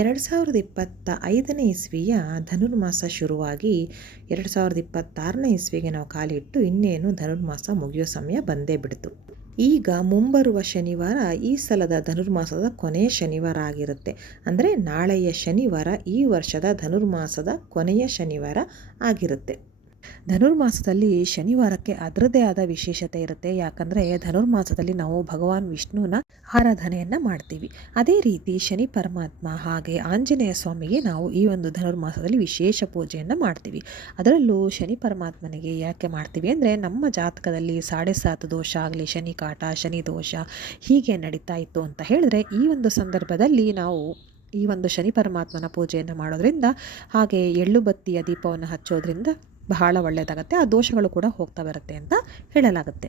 ಎರಡು ಸಾವಿರದ ಇಪ್ಪತ್ತ ಐದನೇ ಇಸ್ವಿಯ ಧನುರ್ಮಾಸ ಶುರುವಾಗಿ ಎರಡು ಸಾವಿರದ ಇಪ್ಪತ್ತಾರನೇ ಇಸ್ವಿಗೆ ನಾವು ಕಾಲಿಟ್ಟು ಇನ್ನೇನು ಧನುರ್ಮಾಸ ಮುಗಿಯೋ ಸಮಯ ಬಂದೇ ಬಿಡ್ತು. ಈಗ ಮುಂಬರುವ ಶನಿವಾರ ಈ ಸಲದ ಧನುರ್ಮಾಸದ ಕೊನೆಯ ಶನಿವಾರ ಆಗಿರುತ್ತೆ. ಅಂದರೆ ನಾಳೆಯ ಶನಿವಾರ ಈ ವರ್ಷದ ಧನುರ್ಮಾಸದ ಕೊನೆಯ ಶನಿವಾರ ಆಗಿರುತ್ತೆ. ಧನುರ್ಮಾಸದಲ್ಲಿ ಶನಿವಾರಕ್ಕೆ ಅದರದೇ ಆದ ವಿಶೇಷತೆ ಇರುತ್ತೆ. ಯಾಕಂದರೆ ಧನುರ್ಮಾಸದಲ್ಲಿ ನಾವು ಭಗವಾನ್ ವಿಷ್ಣುವಿನ ಆರಾಧನೆಯನ್ನು ಮಾಡ್ತೀವಿ. ಅದೇ ರೀತಿ ಶನಿ ಪರಮಾತ್ಮ ಹಾಗೆ ಆಂಜನೇಯ ಸ್ವಾಮಿಗೆ ನಾವು ಈ ಒಂದು ಧನುರ್ಮಾಸದಲ್ಲಿ ವಿಶೇಷ ಪೂಜೆಯನ್ನು ಮಾಡ್ತೀವಿ. ಅದರಲ್ಲೂ ಶನಿ ಪರಮಾತ್ಮನಿಗೆ ಯಾಕೆ ಮಾಡ್ತೀವಿ ಅಂದರೆ ನಮ್ಮ ಜಾತಕದಲ್ಲಿ ಸಾಡೆ ಸಾತು ದೋಷ ಆಗಲಿ, ಶನಿ ಕಾಟ, ಶನಿ ದೋಷ ಹೀಗೆ ನಡೀತಾ ಇತ್ತು ಅಂತ ಹೇಳಿದ್ರೆ ಈ ಒಂದು ಸಂದರ್ಭದಲ್ಲಿ ನಾವು ಈ ಒಂದು ಶನಿ ಪರಮಾತ್ಮನ ಪೂಜೆಯನ್ನು ಮಾಡೋದ್ರಿಂದ ಹಾಗೆ ಎಳ್ಳು ಬತ್ತಿಯ ದೀಪವನ್ನು ಹಚ್ಚೋದ್ರಿಂದ ಬಹಳ ಒಳ್ಳೆಯದಾಗತ್ತೆ ಆ ದೋಷಗಳು ಕೂಡ ಹೋಗ್ತಾ ಬರುತ್ತೆ ಅಂತ ಹೇಳಲಾಗುತ್ತೆ.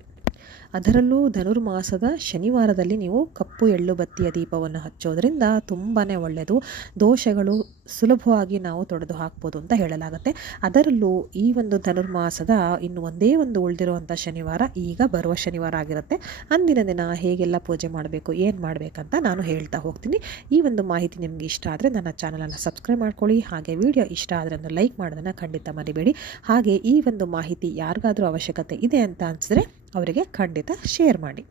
ಅದರಲ್ಲೂ ಧನುರ್ಮಾಸದ ಶನಿವಾರದಲ್ಲಿ ನೀವು ಕಪ್ಪು ಎಳ್ಳು ಬತ್ತಿಯ ದೀಪವನ್ನು ಹಚ್ಚೋದ್ರಿಂದ ತುಂಬಾ ಒಳ್ಳೆಯದು. ದೋಷಗಳು ಸುಲಭವಾಗಿ ನಾವು ತೊಡೆದು ಹಾಕ್ಬೋದು ಅಂತ ಹೇಳಲಾಗುತ್ತೆ. ಅದರಲ್ಲೂ ಈ ಒಂದು ಧನುರ್ಮಾಸದ ಇನ್ನು ಒಂದೇ ಒಂದು ಉಳಿದಿರುವಂಥ ಶನಿವಾರ ಈಗ ಬರುವ ಶನಿವಾರ ಆಗಿರುತ್ತೆ. ಅಂದಿನ ದಿನ ಹೇಗೆಲ್ಲ ಪೂಜೆ ಮಾಡಬೇಕು, ಏನು ಮಾಡಬೇಕಂತ ನಾನು ಹೇಳ್ತಾ ಹೋಗ್ತೀನಿ. ಈ ಒಂದು ಮಾಹಿತಿ ನಿಮಗೆ ಇಷ್ಟ ಆದರೆ ನನ್ನ ಚಾನಲನ್ನು ಸಬ್ಸ್ಕ್ರೈಬ್ ಮಾಡ್ಕೊಳ್ಳಿ. ಹಾಗೆ ವಿಡಿಯೋ ಇಷ್ಟ ಆದರೆ ಅದನ್ನು ಲೈಕ್ ಮಾಡೋದನ್ನು ಖಂಡಿತ ಮರಿಬೇಡಿ. ಹಾಗೆ ಈ ಒಂದು ಮಾಹಿತಿ ಯಾರಿಗಾದರೂ ಅವಶ್ಯಕತೆ ಇದೆ ಅಂತ ಅನಿಸಿದ್ರೆ ಅವರಿಗೆ ಖಂಡಿತ ಶೇರ್ ಮಾಡಿ.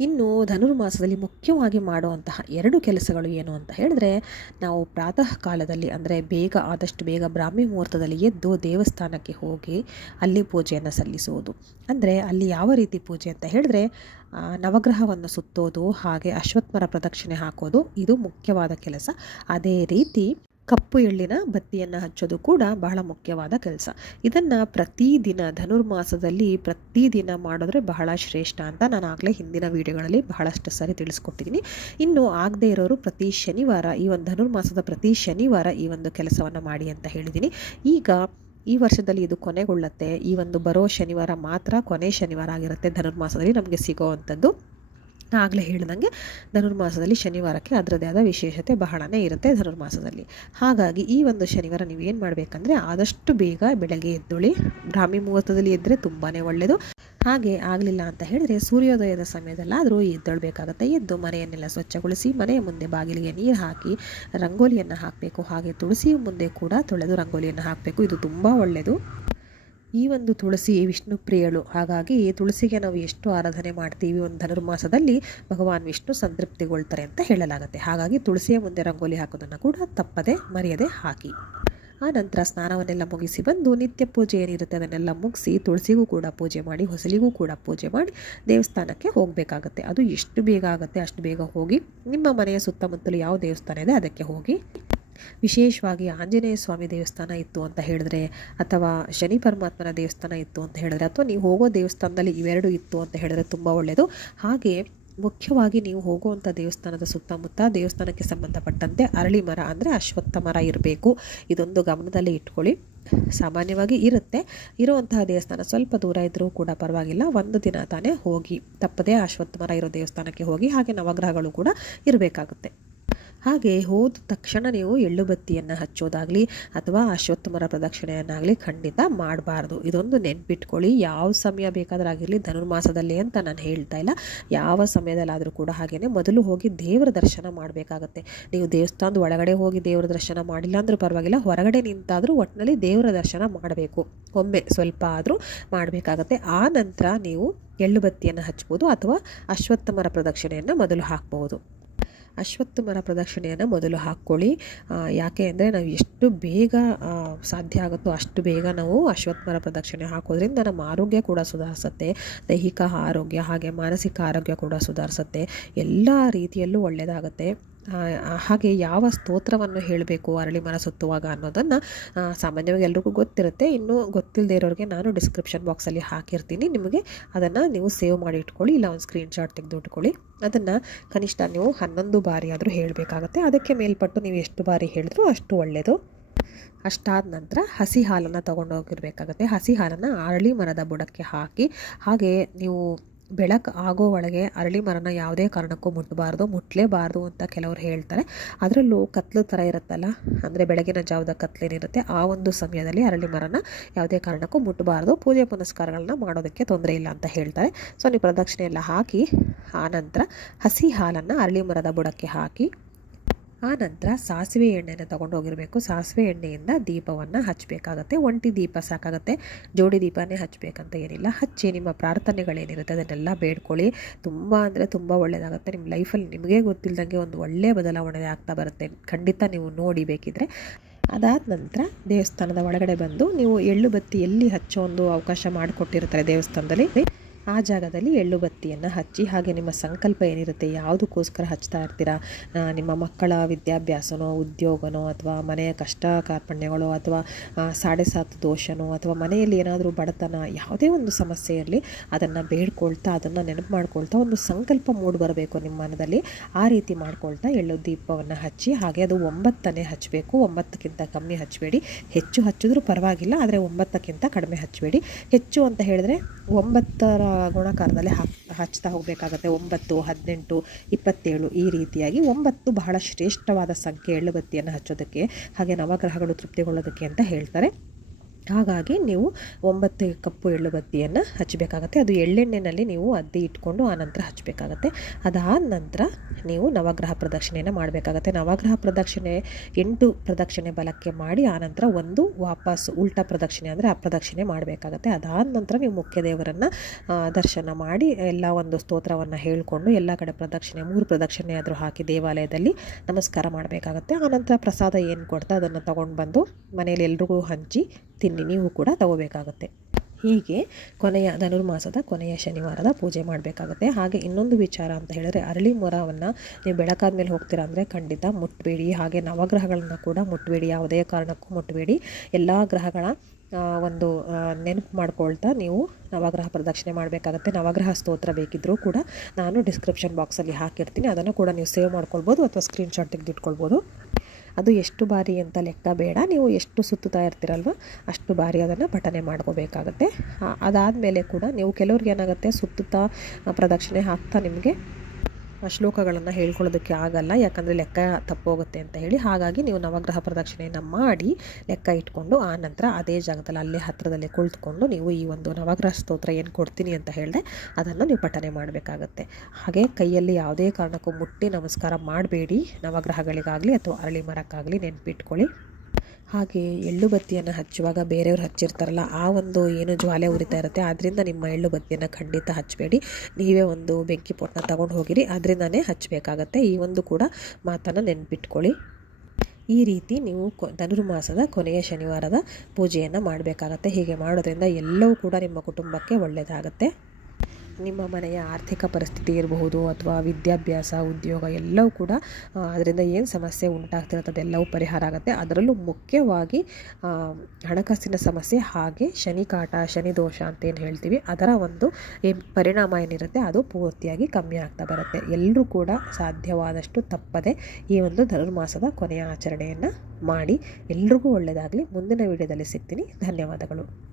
ಇನ್ನು ಧನುರ್ಮಾಸದಲ್ಲಿ ಮುಖ್ಯವಾಗಿ ಮಾಡುವಂತಹ ಎರಡು ಕೆಲಸಗಳು ಏನು ಅಂತ ಹೇಳಿದ್ರೆ, ನಾವು ಪ್ರಾತಃ ಕಾಲದಲ್ಲಿ ಅಂದರೆ ಬೇಗ ಆದಷ್ಟು ಬೇಗ ಬ್ರಾಹ್ಮಿ ಮುಹೂರ್ತದಲ್ಲಿ ಎದ್ದು ದೇವಸ್ಥಾನಕ್ಕೆ ಹೋಗಿ ಅಲ್ಲಿ ಪೂಜೆಯನ್ನು ಸಲ್ಲಿಸುವುದು. ಅಂದರೆ ಅಲ್ಲಿ ಯಾವ ರೀತಿ ಪೂಜೆ ಅಂತ ಹೇಳಿದ್ರೆ ನವಗ್ರಹವನ್ನು ಸುತ್ತೋದು, ಹಾಗೆ ಅಶ್ವತ್ಥರ ಪ್ರದಕ್ಷಿಣೆ ಹಾಕೋದು, ಇದು ಮುಖ್ಯವಾದ ಕೆಲಸ. ಅದೇ ರೀತಿ ಕಪ್ಪು ಎಳ್ಳಿನ ಬತ್ತಿಯನ್ನು ಹಚ್ಚೋದು ಕೂಡ ಬಹಳ ಮುಖ್ಯವಾದ ಕೆಲಸ. ಇದನ್ನು ಪ್ರತಿದಿನ ಧನುರ್ಮಾಸದಲ್ಲಿ ಪ್ರತಿದಿನ ಮಾಡಿದ್ರೆ ಬಹಳ ಶ್ರೇಷ್ಠ ಅಂತ ನಾನು ಆಗಲೇ ಹಿಂದಿನ ವಿಡಿಯೋಗಳಲ್ಲಿ ಬಹಳಷ್ಟು ಸಾರಿ ತಿಳಿಸ್ಕೊಟ್ಟಿದ್ದೀನಿ. ಇನ್ನು ಆಗದೇ ಇರೋರು ಪ್ರತಿ ಶನಿವಾರ ಈ ಒಂದು ಧನುರ್ಮಾಸದ ಪ್ರತಿ ಶನಿವಾರ ಈ ಒಂದು ಕೆಲಸವನ್ನು ಮಾಡಿ ಅಂತ ಹೇಳಿದ್ದೀನಿ. ಈಗ ಈ ವರ್ಷದಲ್ಲಿ ಇದು ಕೊನೆಗೊಳ್ಳುತ್ತೆ. ಈ ಒಂದು ಬರೋ ಶನಿವಾರ ಮಾತ್ರ ಕೊನೆ ಶನಿವಾರ ಆಗಿರುತ್ತೆ ಧನುರ್ಮಾಸದಲ್ಲಿ ನಮಗೆ ಸಿಗೋವಂಥದ್ದು ಆಗಲೇ ಹೇಳಿದಂಗೆ ಧನುರ್ಮಾಸದಲ್ಲಿ ಶನಿವಾರಕ್ಕೆ ಅದರದೇ ಆದ ವಿಶೇಷತೆ ಬಹಳನೇ ಇರುತ್ತೆ ಧನುರ್ಮಾಸದಲ್ಲಿ. ಹಾಗಾಗಿ ಈ ಒಂದು ಶನಿವಾರ ನೀವು ಏನು ಮಾಡಬೇಕಂದ್ರೆ ಆದಷ್ಟು ಬೇಗ ಬೆಳಗ್ಗೆ ಎದ್ದುಳಿ. ಬ್ರಾಹ್ಮಿ ಮುಹೂರ್ತದಲ್ಲಿ ಎದ್ದರೆ ತುಂಬಾ ಒಳ್ಳೆಯದು ಹಾಗೆ ಆಗಲಿಲ್ಲ ಅಂತ ಹೇಳಿದರೆ ಸೂರ್ಯೋದಯದ ಸಮಯದಲ್ಲಾದರೂ ಎದ್ದೊಳ್ಬೇಕಾಗತ್ತೆ. ಎದ್ದು ಮನೆಯನ್ನೆಲ್ಲ ಸ್ವಚ್ಛಗೊಳಿಸಿ ಮನೆಯ ಮುಂದೆ ಬಾಗಿಲಿಗೆ ನೀರು ಹಾಕಿ ರಂಗೋಲಿಯನ್ನು ಹಾಕಬೇಕು. ಹಾಗೆ ತುಳಸಿ ಮುಂದೆ ಕೂಡ ತೊಳೆದು ರಂಗೋಲಿಯನ್ನು ಹಾಕಬೇಕು. ಇದು ತುಂಬ ಒಳ್ಳೆಯದು ಈ ಒಂದು ತುಳಸಿ ವಿಷ್ಣು ಪ್ರಿಯಳು. ಹಾಗಾಗಿ ತುಳಸಿಗೆ ನಾವು ಎಷ್ಟು ಆರಾಧನೆ ಮಾಡ್ತೀವಿ ಒಂದು ಧನುರ್ಮಾಸದಲ್ಲಿ ಭಗವಾನ್ ವಿಷ್ಣು ಸಂತೃಪ್ತಿಗೊಳ್ತಾರೆ ಅಂತ ಹೇಳಲಾಗುತ್ತೆ. ಹಾಗಾಗಿ ತುಳಸಿಯ ಮುಂದೆ ರಂಗೋಲಿ ಹಾಕೋದನ್ನು ಕೂಡ ತಪ್ಪದೆ ಮರೆಯದೆ ಹಾಕಿ. ಆ ನಂತರ ಸ್ನಾನವನ್ನೆಲ್ಲ ಮುಗಿಸಿ ಬಂದು ನಿತ್ಯ ಪೂಜೆ ಏನಿರುತ್ತೆ ಅದನ್ನೆಲ್ಲ ಮುಗಿಸಿ ತುಳಸಿಗೂ ಕೂಡ ಪೂಜೆ ಮಾಡಿ, ಹೊಸಲಿಗೂ ಕೂಡ ಪೂಜೆ ಮಾಡಿ ದೇವಸ್ಥಾನಕ್ಕೆ ಹೋಗಬೇಕಾಗತ್ತೆ. ಅದು ಎಷ್ಟು ಬೇಗ ಆಗುತ್ತೆ ಅಷ್ಟು ಬೇಗ ಹೋಗಿ ನಿಮ್ಮ ಮನೆಯ ಸುತ್ತಮುತ್ತಲು ಯಾವ ದೇವಸ್ಥಾನ ಇದೆ ಅದಕ್ಕೆ ಹೋಗಿ ವಿಶೇಷವಾಗಿ ಆಂಜನೇಯ ಸ್ವಾಮಿ ದೇವಸ್ಥಾನ ಇತ್ತು ಅಂತ ಹೇಳಿದ್ರೆ, ಅಥವಾ ಶನಿ ಪರಮಾತ್ಮನ ದೇವಸ್ಥಾನ ಇತ್ತು ಅಂತ ಹೇಳಿದ್ರೆ, ಅಥವಾ ನೀವು ಹೋಗೋ ದೇವಸ್ಥಾನದಲ್ಲಿ ಇವೆರಡು ಇತ್ತು ಅಂತ ಹೇಳಿದ್ರೆ ತುಂಬ ಒಳ್ಳೆಯದು ಹಾಗೆ ಮುಖ್ಯವಾಗಿ ನೀವು ಹೋಗುವಂಥ ದೇವಸ್ಥಾನದ ಸುತ್ತಮುತ್ತ ದೇವಸ್ಥಾನಕ್ಕೆ ಸಂಬಂಧಪಟ್ಟಂತೆ ಅರಳಿ ಮರ ಅಂದರೆ ಅಶ್ವತ್ಥ ಮರ ಇರಬೇಕು. ಇದೊಂದು ಗಮನದಲ್ಲಿ ಇಟ್ಕೊಳ್ಳಿ. ಸಾಮಾನ್ಯವಾಗಿ ಇರುತ್ತೆ. ಇರುವಂತಹ ದೇವಸ್ಥಾನ ಸ್ವಲ್ಪ ದೂರ ಇದ್ದರೂ ಕೂಡ ಪರವಾಗಿಲ್ಲ. ಒಂದು ದಿನ ತಾನೇ ಹೋಗಿ, ತಪ್ಪದೇ ಅಶ್ವತ್ಥ ಮರ ಇರೋ ದೇವಸ್ಥಾನಕ್ಕೆ ಹೋಗಿ ಹಾಗೆ ನವಗ್ರಹಗಳು ಕೂಡ ಇರಬೇಕಾಗುತ್ತೆ. ಹಾಗೆ ಹೋದ ತಕ್ಷಣ ನೀವು ಎಳ್ಳು ಬತ್ತಿಯನ್ನು ಹಚ್ಚೋದಾಗಲಿ ಅಥವಾ ಅಶ್ವತ್ಥಮರ ಪ್ರದಕ್ಷಿಣೆಯನ್ನಾಗಲಿ ಖಂಡಿತ ಮಾಡಬಾರ್ದು. ಇದೊಂದು ನೆನ್ಪಿಟ್ಕೊಳ್ಳಿ. ಯಾವ ಸಮಯ ಬೇಕಾದರೂ ಆಗಿರಲಿ, ಧನುರ್ಮಾಸದಲ್ಲಿ ಅಂತ ನಾನು ಹೇಳ್ತಾ ಇಲ್ಲ. ಯಾವ ಸಮಯದಲ್ಲಾದರೂ ಕೂಡ ಹಾಗೆಯೇ ಮೊದಲು ಹೋಗಿ ದೇವರ ದರ್ಶನ ಮಾಡಬೇಕಾಗತ್ತೆ. ನೀವು ದೇವಸ್ಥಾನದ ಒಳಗಡೆ ಹೋಗಿ ದೇವರ ದರ್ಶನ ಮಾಡಿಲ್ಲ ಅಂದರೂ ಪರವಾಗಿಲ್ಲ, ಹೊರಗಡೆ ನಿಂತಾದರೂ ಒಟ್ಟಿನಲ್ಲಿ ದೇವರ ದರ್ಶನ ಮಾಡಬೇಕು. ಒಮ್ಮೆ ಸ್ವಲ್ಪ ಆದರೂ ಮಾಡಬೇಕಾಗತ್ತೆ. ಆ ನಂತರ ನೀವು ಎಳ್ಳು ಬತ್ತಿಯನ್ನು ಹಚ್ಬೋದು ಅಥವಾ ಅಶ್ವತ್ಥಮರ ಪ್ರದಕ್ಷಿಣೆಯನ್ನು ಮೊದಲು ಹಾಕ್ಬೋದು ಅಶ್ವತ್ಥ ಮರ ಪ್ರದಕ್ಷಿಣೆಯನ್ನು ಮೊದಲು ಹಾಕ್ಕೊಳ್ಳಿ. ಯಾಕೆ ಅಂದರೆ ನಾವು ಎಷ್ಟು ಬೇಗ ಸಾಧ್ಯ ಆಗುತ್ತೋ ಅಷ್ಟು ಬೇಗ ನಾವು ಅಶ್ವತ್ಥ ಮರ ಪ್ರದಕ್ಷಿಣೆ ಹಾಕೋದ್ರಿಂದ ನಮ್ಮ ಆರೋಗ್ಯ ಕೂಡ ಸುಧಾರಿಸುತ್ತೆ. ದೈಹಿಕ ಆರೋಗ್ಯ ಹಾಗೆ ಮಾನಸಿಕ ಆರೋಗ್ಯ ಕೂಡ ಸುಧಾರಿಸುತ್ತೆ. ಎಲ್ಲ ರೀತಿಯಲ್ಲೂ ಒಳ್ಳೆಯದಾಗುತ್ತೆ ಹಾಗೆ ಯಾವ ಸ್ತೋತ್ರವನ್ನು ಹೇಳಬೇಕು, ಅರಳಿ ಮರ ಸುತ್ತುವಾಗ ಅನ್ನೋದನ್ನು ಸಾಮಾನ್ಯವಾಗಿ ಎಲ್ರಿಗೂ ಗೊತ್ತಿರುತ್ತೆ. ಇನ್ನೂ ಗೊತ್ತಿಲ್ಲದೆ ಇರೋರಿಗೆ ನಾನು ಡಿಸ್ಕ್ರಿಪ್ಷನ್ ಬಾಕ್ಸಲ್ಲಿ ಹಾಕಿರ್ತೀನಿ. ನಿಮಗೆ ಅದನ್ನು ನೀವು ಸೇವ್ ಮಾಡಿ ಇಟ್ಕೊಳ್ಳಿ, ಇಲ್ಲ ಒಂದು ಸ್ಕ್ರೀನ್ ಶಾಟ್ ತೆಗೆದು ಇಟ್ಕೊಳ್ಳಿ. ಅದನ್ನು ಕನಿಷ್ಠ ನೀವು ಹನ್ನೊಂದು ಬಾರಿ ಆದರೂ ಹೇಳಬೇಕಾಗತ್ತೆ. ಅದಕ್ಕೆ ಮೇಲ್ಪಟ್ಟು ನೀವು ಎಷ್ಟು ಬಾರಿ ಹೇಳಿದ್ರೂ ಅಷ್ಟು ಒಳ್ಳೆಯದು ಅಷ್ಟಾದ ನಂತರ ಹಸಿ ಹಾಲನ್ನು ತೊಗೊಂಡೋಗಿರ್ಬೇಕಾಗತ್ತೆ. ಹಸಿ ಹಾಲನ್ನು ಅರಳಿ ಮರದ ಬುಡಕ್ಕೆ ಹಾಕಿ, ಹಾಗೆ ನೀವು ಬೆಳಕು ಆಗೋ ಒಳಗೆ ಅರಳಿ ಮರನ ಯಾವುದೇ ಕಾರಣಕ್ಕೂ ಮುಟ್ಟಬಾರ್ದು ಮುಟ್ಟಲೇಬಾರ್ದು ಅಂತ ಕೆಲವರು ಹೇಳ್ತಾರೆ. ಅದರಲ್ಲೂ ಕತ್ಲು ಥರ ಇರುತ್ತಲ್ಲ, ಅಂದರೆ ಬೆಳಗಿನ ಜಾವದ ಕತ್ಲೇನಿರುತ್ತೆ, ಆ ಒಂದು ಸಮಯದಲ್ಲಿ ಅರಳಿ ಮರನ ಯಾವುದೇ ಕಾರಣಕ್ಕೂ ಮುಟ್ಟಬಾರ್ದು ಪೂಜೆ ಪುನಸ್ಕಾರಗಳನ್ನ ಮಾಡೋದಕ್ಕೆ ತೊಂದರೆ ಇಲ್ಲ ಅಂತ ಹೇಳ್ತಾರೆ. ಸೊ, ನೀವು ಪ್ರದಕ್ಷಿಣೆ ಎಲ್ಲ ಹಾಕಿ ಆನಂತರ ಹಸಿ ಹಾಲನ್ನು ಅರಳಿ ಮರದ ಬುಡಕ್ಕೆ ಹಾಕಿ ಆ ನಂತರ ಸಾಸಿವೆ ಎಣ್ಣೆನ ತೊಗೊಂಡು ಹೋಗಿರಬೇಕು ಸಾಸಿವೆ ಎಣ್ಣೆಯಿಂದ ದೀಪವನ್ನು ಹಚ್ಚಬೇಕಾಗತ್ತೆ ಒಂಟಿ ದೀಪ ಸಾಕಾಗುತ್ತೆ. ಜೋಡಿ ದೀಪನೇ ಹಚ್ಚಬೇಕಂತ ಏನಿಲ್ಲ. ಹಚ್ಚಿ ನಿಮ್ಮ ಪ್ರಾರ್ಥನೆಗಳೇನಿರುತ್ತೆ ಅದನ್ನೆಲ್ಲ ಬೇಡ್ಕೊಳ್ಳಿ. ತುಂಬ ಅಂದರೆ ತುಂಬ ಒಳ್ಳೆಯದಾಗುತ್ತೆ ನಿಮ್ಮ ಲೈಫಲ್ಲಿ ನಿಮಗೆ ಗೊತ್ತಿಲ್ಲದಂಗೆ ಒಂದು ಒಳ್ಳೆಯ ಬದಲಾವಣೆ ಆಗ್ತಾ ಬರುತ್ತೆ. ಖಂಡಿತ ನೀವು ನೋಡಿ ಬೇಕಿದ್ರೆ. ಅದಾದ ನಂತರ ದೇವಸ್ಥಾನದ ಒಳಗಡೆ ಬಂದು ನೀವು ಎಳ್ಳು ಬತ್ತಿ ಎಲ್ಲಿ ಹಚ್ಚೋ ಒಂದು ಅವಕಾಶ ಮಾಡಿಕೊಟ್ಟಿರ್ತಾರೆ ದೇವಸ್ಥಾನದಲ್ಲಿ. ಆ ಜಾಗದಲ್ಲಿ ಎಳ್ಳು ಬತ್ತಿಯನ್ನು ಹಚ್ಚಿ, ಹಾಗೆ ನಿಮ್ಮ ಸಂಕಲ್ಪ ಏನಿರುತ್ತೆ, ಯಾವುದಕ್ಕೋಸ್ಕರ ಹಚ್ತಾ ಇರ್ತೀರಾ? ನಿಮ್ಮ ಮಕ್ಕಳ ವಿದ್ಯಾಭ್ಯಾಸನೋ, ಉದ್ಯೋಗನೋ, ಅಥವಾ ಮನೆಯ ಕಷ್ಟ ಕಾರ್ಪಣ್ಯಗಳು, ಅಥವಾ ಸಾಡೆ ಸಾತ್ ದೋಷನೋ, ಅಥವಾ ಮನೆಯಲ್ಲಿ ಏನಾದರೂ ಬಡತನ, ಯಾವುದೇ ಒಂದು ಸಮಸ್ಯೆ ಇರಲಿ, ಅದನ್ನು ಬೇಡ್ಕೊಳ್ತಾ, ಅದನ್ನು ನೆನಪು ಮಾಡ್ಕೊಳ್ತಾ, ಒಂದು ಸಂಕಲ್ಪ ಮೂಡ್ ಬರಬೇಕು ನಿಮ್ಮ ಮನದಲ್ಲಿ. ಆ ರೀತಿ ಮಾಡ್ಕೊಳ್ತಾ ಎಳ್ಳು ದೀಪವನ್ನು ಹಚ್ಚಿ, ಹಾಗೆ ಅದು ಒಂಬತ್ತನೇ ಹಚ್ಚಬೇಕು. ಒಂಬತ್ತಕ್ಕಿಂತ ಕಮ್ಮಿ ಹಚ್ಚಬೇಡಿ. ಹೆಚ್ಚು ಹಚ್ಚಿದ್ರೂ ಪರವಾಗಿಲ್ಲ, ಆದರೆ ಒಂಬತ್ತಕ್ಕಿಂತ ಕಡಿಮೆ ಹಚ್ಚಬೇಡಿ. ಹೆಚ್ಚು ಅಂತ ಹೇಳಿದ್ರೆ ಒಂಬತ್ತರ ಗುಣಕಾರದಲ್ಲಿ ಹಾಕ್ ಹಚ್ತಾ ಹೋಗಬೇಕಾಗತ್ತೆ. ಒಂಬತ್ತು, ಹದಿನೆಂಟು, ಇಪ್ಪತ್ತೇಳು ಈ ರೀತಿಯಾಗಿ ಒಂಬತ್ತು ಬಹಳ ಶ್ರೇಷ್ಠವಾದ ಸಂಖ್ಯೆ ಎಳ್ಳು ಬತ್ತಿಯನ್ನು ಹಚ್ಚೋದಕ್ಕೆ ಹಾಗೆ ನವಗ್ರಹಗಳು ತೃಪ್ತಿಗೊಳ್ಳೋದಕ್ಕೆ ಅಂತ ಹೇಳ್ತಾರೆ. ಹಾಗಾಗಿ ನೀವು ಒಂಬತ್ತು ಕಪ್ಪು ಎಳ್ಳು ಬತ್ತಿಯನ್ನು ಹಚ್ಚಬೇಕಾಗತ್ತೆ ಅದು ಎಳ್ಳೆಣ್ಣೆಯಲ್ಲಿ ನೀವು ಅದ್ದಿ ಇಟ್ಕೊಂಡು ಆ ನಂತರ ಹಚ್ಚಬೇಕಾಗತ್ತೆ ಅದಾದ ನಂತರ ನೀವು ನವಗ್ರಹ ಪ್ರದಕ್ಷಿಣೆಯನ್ನು ಮಾಡಬೇಕಾಗತ್ತೆ. ನವಗ್ರಹ ಪ್ರದಕ್ಷಿಣೆ, ಎಂಟು ಪ್ರದಕ್ಷಿಣೆ ಬಲಕ್ಕೆ ಮಾಡಿ ಆ ನಂತರ ಒಂದು ವಾಪಸ್ ಉಲ್ಟಾ ಪ್ರದಕ್ಷಿಣೆ ಅಂದರೆ ಆ ಪ್ರದಕ್ಷಿಣೆ ಮಾಡಬೇಕಾಗತ್ತೆ. ಅದಾದ ನಂತರ ನೀವು ಮುಖ್ಯ ದೇವರನ್ನು ದರ್ಶನ ಮಾಡಿ ಎಲ್ಲ ಒಂದು ಸ್ತೋತ್ರವನ್ನು ಹೇಳಿಕೊಂಡು ಎಲ್ಲ ಕಡೆ ಪ್ರದಕ್ಷಿಣೆ, ಮೂರು ಪ್ರದಕ್ಷಿಣೆ ಆದರೂ ಹಾಕಿ ದೇವಾಲಯದಲ್ಲಿ ನಮಸ್ಕಾರ ಮಾಡಬೇಕಾಗತ್ತೆ. ಆನಂತರ ಪ್ರಸಾದ ಏನು ಕೊಡ್ತಾ ಅದನ್ನು ತಗೊಂಡು ಬಂದು ಮನೆಯಲ್ಲಿ ಎಲ್ರಿಗೂ ಹಂಚಿ ತಿನ್ನಿ, ನೀವು ಕೂಡ ತಗೋಬೇಕಾಗುತ್ತೆ. ಹೀಗೆ ಕೊನೆಯ ಧನುರ್ಮಾಸದ ಕೊನೆಯ ಶನಿವಾರದ ಪೂಜೆ ಮಾಡಬೇಕಾಗುತ್ತೆ. ಹಾಗೆ ಇನ್ನೊಂದು ವಿಚಾರ ಅಂತ ಹೇಳಿದ್ರೆ, ಅರಳಿ ಮರವನ್ನು ನೀವು ಬೆಳಕಾದ ಮೇಲೆ ಹೋಗ್ತೀರಾ ಅಂದರೆ ಖಂಡಿತ ಮುಟ್ಟಬೇಡಿ ಹಾಗೆ ನವಗ್ರಹಗಳನ್ನು ಕೂಡ ಮುಟ್ಟಬೇಡಿ ಯಾವುದೇ ಕಾರಣಕ್ಕೂ ಮುಟ್ಟಬೇಡಿ ಎಲ್ಲ ಗ್ರಹಗಳ ಒಂದು ನೆನಪು ಮಾಡ್ಕೊಳ್ತಾ ನೀವು ನವಗ್ರಹ ಪ್ರದಕ್ಷಿಣೆ ಮಾಡಬೇಕಾಗತ್ತೆ. ನವಗ್ರಹ ಸ್ತೋತ್ರ ಬೇಕಿದ್ದರೂ ಕೂಡ ನಾನು ಡಿಸ್ಕ್ರಿಪ್ಷನ್ ಬಾಕ್ಸಲ್ಲಿ ಹಾಕಿರ್ತೀನಿ. ಅದನ್ನು ಕೂಡ ನೀವು ಸೇವ್ ಮಾಡ್ಕೊಳ್ಬೋದು ಅಥವಾ ಸ್ಕ್ರೀನ್ಶಾಟ್ ತೆಗೆದಿಟ್ಕೊಳ್ಬೋದು. ಅದು ಎಷ್ಟು ಬಾರಿ ಅಂತ ಲೆಕ್ಕ ಬೇಡ. ನೀವು ಎಷ್ಟು ಸುತ್ತುತ್ತಾ ಇರ್ತೀರಲ್ವ ಅಷ್ಟು ಬಾರಿ ಅದನ್ನು ಪಠನೆ ಮಾಡ್ಕೋಬೇಕಾಗತ್ತೆ. ಅದಾದಮೇಲೆ ಕೂಡ ನೀವು ಕೆಲವ್ರಿಗೆ ಏನಾಗುತ್ತೆ ಸುತ್ತುತ್ತಾ ಪ್ರದಕ್ಷಿಣೆ ಹಾಕ್ತಾ ನಿಮಗೆ ಶ್ಲೋಕಗಳನ್ನು ಹೇಳ್ಕೊಳ್ಳೋದಕ್ಕೆ ಆಗಲ್ಲ, ಯಾಕಂದರೆ ಲೆಕ್ಕ ತಪ್ಪೋಗುತ್ತೆ ಅಂತ ಹೇಳಿ. ಹಾಗಾಗಿ ನೀವು ನವಗ್ರಹ ಪ್ರದಕ್ಷಿಣೆಯನ್ನು ಮಾಡಿ ಲೆಕ್ಕ ಇಟ್ಕೊಂಡು ಆ ನಂತರ ಅದೇ ಜಾಗದಲ್ಲಿ ಅಲ್ಲೇ ಹತ್ತಿರದಲ್ಲೇ ಕುಳಿತುಕೊಂಡು ನೀವು ಈ ಒಂದು ನವಗ್ರಹ ಸ್ತೋತ್ರ ಏನು ಕೊಡ್ತೀನಿ ಅಂತ ಹೇಳಿದೆ, ಅದನ್ನು ನೀವು ಪಠನೆ ಮಾಡಬೇಕಾಗತ್ತೆ. ಹಾಗೆ ಕೈಯಲ್ಲಿ ಯಾವುದೇ ಕಾರಣಕ್ಕೂ ಮುಟ್ಟಿ ನಮಸ್ಕಾರ ಮಾಡಬೇಡಿ. ನವಗ್ರಹಗಳಿಗಾಗಲಿ ಅಥವಾ ಅರಳಿ ಮರಕ್ಕಾಗಲಿ ನೆನಪಿಟ್ಕೊಳ್ಳಿ. ಹಾಗೆ ಎಳ್ಳು ಬತ್ತಿಯನ್ನು ಹಚ್ಚುವಾಗ ಬೇರೆಯವ್ರು ಹಚ್ಚಿರ್ತಾರಲ್ಲ, ಆ ಒಂದು ಏನು ಜ್ವಾಲೆ ಉರಿತಾ ಇರುತ್ತೆ ಅದರಿಂದ ನಿಮ್ಮ ಎಳ್ಳು ಬತ್ತಿಯನ್ನು ಖಂಡಿತ ಹಚ್ಚಬೇಡಿ. ನೀವೇ ಒಂದು ಬೆಂಕಿ ಪೊಟ್ಟನ್ನ ತಗೊಂಡು ಹೋಗಿರಿ ಅದರಿಂದನೇ ಹಚ್ಚಬೇಕಾಗತ್ತೆ. ಈ ಒಂದು ಕೂಡ ಮಾತನ್ನು ನೆನ್ಪಿಟ್ಕೊಳ್ಳಿ. ಈ ರೀತಿ ನೀವು ಧನುರ್ಮಾಸದ ಕೊನೆಯ ಶನಿವಾರದ ಪೂಜೆಯನ್ನು ಮಾಡಬೇಕಾಗತ್ತೆ. ಹೀಗೆ ಮಾಡೋದ್ರಿಂದ ಎಲ್ಲವೂ ಕೂಡ ನಿಮ್ಮ ಕುಟುಂಬಕ್ಕೆ ಒಳ್ಳೆಯದಾಗತ್ತೆ ನಿಮ್ಮ ಮನೆಯ ಆರ್ಥಿಕ ಪರಿಸ್ಥಿತಿ ಇರಬಹುದು ಅಥವಾ ವಿದ್ಯಾಭ್ಯಾಸ, ಉದ್ಯೋಗ ಎಲ್ಲವೂ ಕೂಡ ಅದರಿಂದ ಏನು ಸಮಸ್ಯೆ ಉಂಟಾಗ್ತಿರುತ್ತೆ ಅದೆಲ್ಲವೂ ಪರಿಹಾರ ಆಗುತ್ತೆ. ಅದರಲ್ಲೂ ಮುಖ್ಯವಾಗಿ ಹಣಕಾಸಿನ ಸಮಸ್ಯೆ ಹಾಗೆ ಶನಿ ಕಾಟ ಶನಿ ದೋಷ ಅಂತ ಏನು ಹೇಳ್ತೀವಿ, ಅದರ ಒಂದು ಪರಿಣಾಮ ಏನಿರುತ್ತೆ, ಅದು ಪೂರ್ತಿಯಾಗಿ ಕಮ್ಮಿ ಆಗ್ತಾ ಬರುತ್ತೆ. ಎಲ್ಲರೂ ಕೂಡ ಸಾಧ್ಯವಾದಷ್ಟು ತಪ್ಪದೆ ಈ ಒಂದು ಧನುರ್ಮಾಸದ ಕೊನೆಯ ಆಚರಣೆಯನ್ನು ಮಾಡಿ, ಎಲ್ರಿಗೂ ಒಳ್ಳೆಯದಾಗಲಿ ಮುಂದಿನ ವಿಡಿಯೋದಲ್ಲಿ ಸಿಗ್ತೀನಿ. ಧನ್ಯವಾದಗಳು.